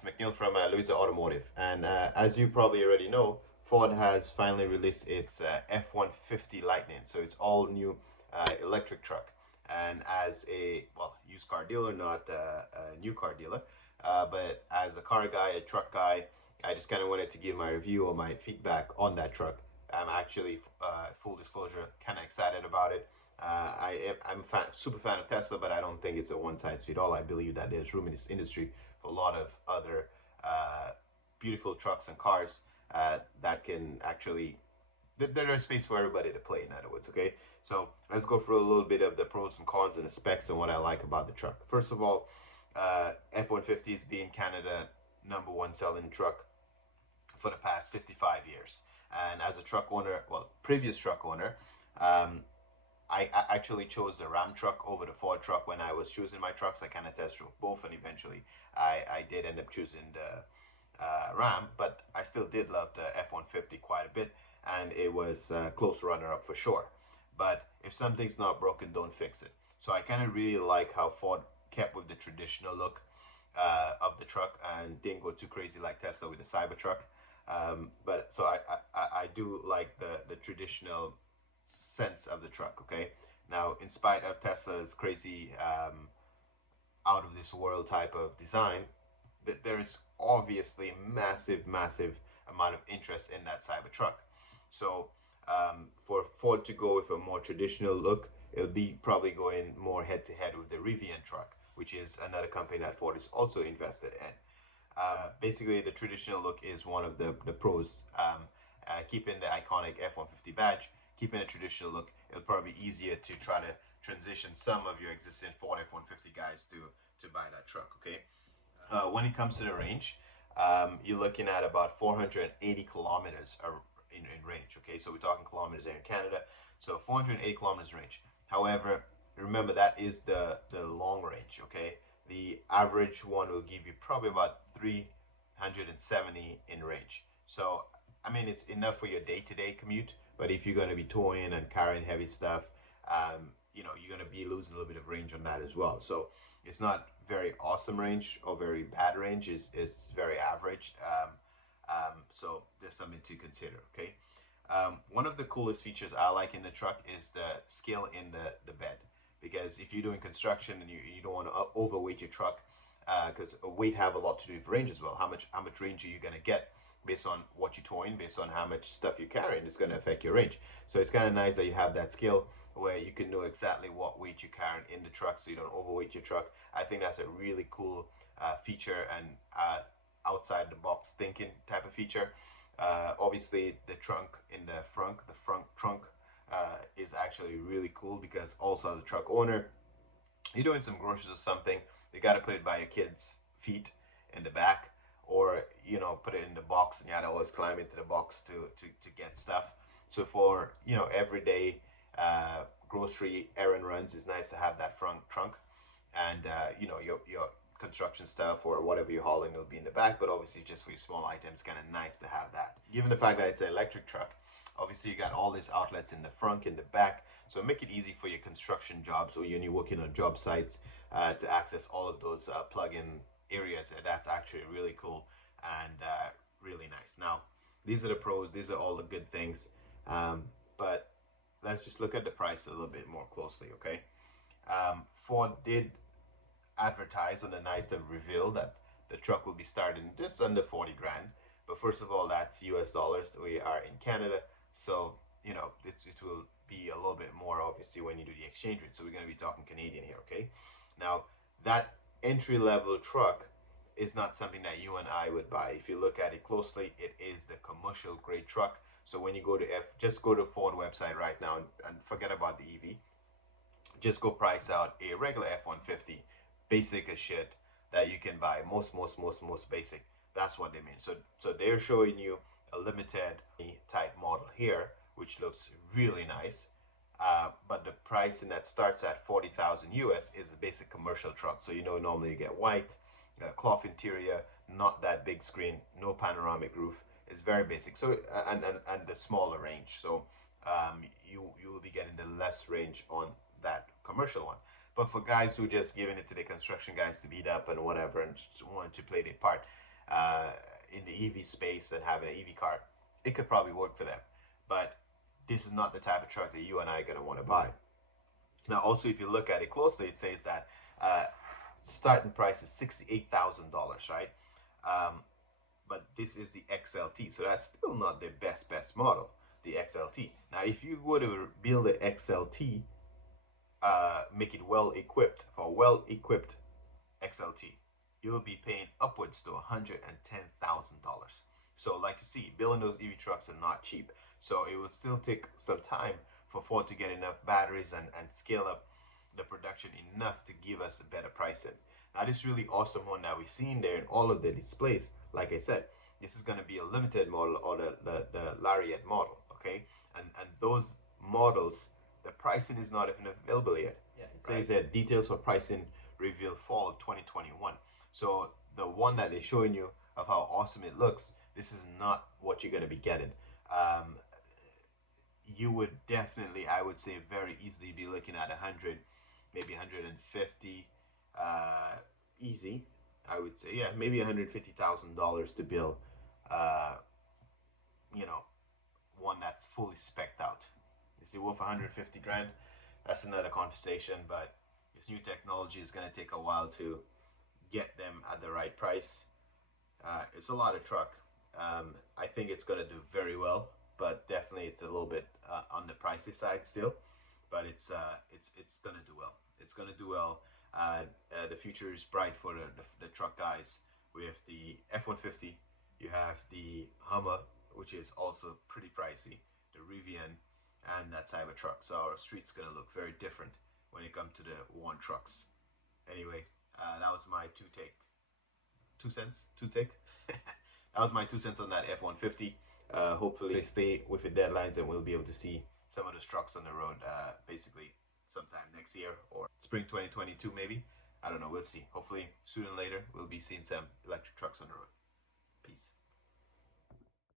it's McNeil from Louisa Automotive. And as you probably already know, Ford has finally released its F-150 Lightning. So it's all new electric truck. And as a, well, used car dealer, not a new car dealer, but as a car guy, a truck guy, I just kind of wanted to give my review or my feedback on that truck. I'm actually, full disclosure, kind of excited about it. I'm super fan of Tesla, but I don't think it's a one size fit all. I believe that there's room in this industry for a lot of other beautiful trucks and cars that can actually, there is space for everybody to play, in other words, okay? So let's go through a little bit of the pros and cons and the specs and what I like about the truck. First of all, F-150 is being Canada #1 selling truck for the past 55 years. And as a truck owner, well, previous truck owner, I actually chose the Ram truck over the Ford truck when I was choosing my trucks. I kind of test drove both, and eventually I did end up choosing the Ram, but I still did love the F-150 quite a bit, and it was close runner-up for sure. But if something's not broken, don't fix it. So I kind of really like how Ford kept with the traditional look of the truck and didn't go too crazy like Tesla with the Cybertruck. But so I do like the traditional sense of the truck. Okay, now in spite of Tesla's crazy out of this world type of design, there is obviously massive amount of interest in that Cybertruck. So for Ford to go with a more traditional look, it'll be probably going more head to head with the Rivian truck, which is another company that Ford is also invested in. Basically, the traditional look is one of the pros. Keeping the iconic F-150 badge, keeping a traditional look, it'll probably be easier to try to transition some of your existing Ford F-150 guys to buy that truck, okay? When it comes to the range, you're looking at about 480 kilometers in range, okay? So we're talking kilometers here in Canada, so 480 kilometers range. However, remember that is the long range, okay? The average one will give you probably about 370 in range. So, I mean, it's enough for your day-to-day commute, but if you're going to be towing and carrying heavy stuff, you know, you're going to be losing a little bit of range on that as well. So it's not very awesome range or very bad range. It's very average. So there's something to consider, okay? One of the coolest features I like in the truck is the scale in the bed. Because if you're doing construction and you don't want to overweight your truck, because weight have a lot to do with range as well. How much range are you going to get based on what you're towing, based on how much stuff you're carrying, it's going to affect your range. So it's kind of nice that you have that skill where you can know exactly what weight you're carrying in the truck so you don't overweight your truck. I think that's a really cool feature and outside the box thinking type of feature. Obviously the trunk in the front trunk is actually really cool because also as a truck owner, you're doing some groceries or something, you got to put it by your kids' feet in the back, or you know, put it in the box and you had to always climb into the box to get stuff. So for, you know, everyday grocery errand runs, it's nice to have that front trunk, and you know, your construction stuff or whatever you're hauling will be in the back, but obviously just for your small items, kind of nice to have that. Given the fact that it's an electric truck, obviously you got all these outlets in the front, in the back, so make it easy for your construction jobs or when you're working on job sites to access all of those plug-in areas. And that's actually really cool and really nice. Now, these are the pros, these are all the good things, but let's just look at the price a little bit more closely, okay? Ford did advertise on the night of reveal that the truck will be starting just under 40 grand. But first of all, that's US dollars. We are in Canada, so you know it will be a little bit more obviously when you do the exchange rate. So we're going to be talking Canadian here, okay? Now that entry-level truck is not something that you and I would buy. If you look at it closely, it is the commercial grade truck. So when you go to just go to Ford website right now and forget about the EV. Just go price out a regular F-150, basic as shit, that you can buy. Most basic. That's what they mean. So they're showing you a limited type model here, which looks really nice. But the price in that starts at 40,000 US is a basic commercial truck. So you know normally you get white, cloth interior, not that big screen, no panoramic roof. It's very basic. So and the smaller range. So you will be getting the less range on that commercial one. But for guys who just giving it to the construction guys to beat up and whatever and just wanting to play their part, in the EV space and having an EV car, it could probably work for them. But this is not the type of truck that you and I are going to want to buy. Now, also, if you look at it closely, it says that starting price is $68,000, right? Um, but this is the XLT, so that's still not the best model, the XLT. Now, if you were to build the XLT, make it well equipped for a well equipped XLT, you will be paying upwards to $110,000. So, like you see, building those EV trucks are not cheap. So it will still take some time for Ford to get enough batteries and scale up the production enough to give us a better pricing. Now, this really awesome one that we've seen there in all of the displays, like I said, this is going to be a limited model, or the Lariat model, okay? And those models, the pricing is not even available yet. Yeah, it says that details for pricing revealed fall of 2021. So the one that they're showing you of how awesome it looks, this is not what you're going to be getting. You would definitely, I would say, very easily be looking at 100, maybe 150, easy. I would say, yeah, maybe $150,000 to build, you know, one that's fully specced out. Is it worth 150 grand? That's another conversation, but this new technology is going to take a while to get them at the right price. It's a lot of truck. I think it's going to do very well, but definitely it's a little bit on the pricey side still. But it's going to do well. It's going to do well. The future is bright for the truck guys. We have the F-150. You have the Hummer, which is also pretty pricey. The Rivian, and that type of truck. So our street's going to look very different when it comes to the one trucks. Anyway, that was my two cents. That was my 2 cents on that F-150. Hopefully they stay with the deadlines and we'll be able to see some of those trucks on the road basically sometime next year or spring 2022 maybe. I don't know, we'll see. Hopefully sooner or later we'll be seeing some electric trucks on the road. Peace.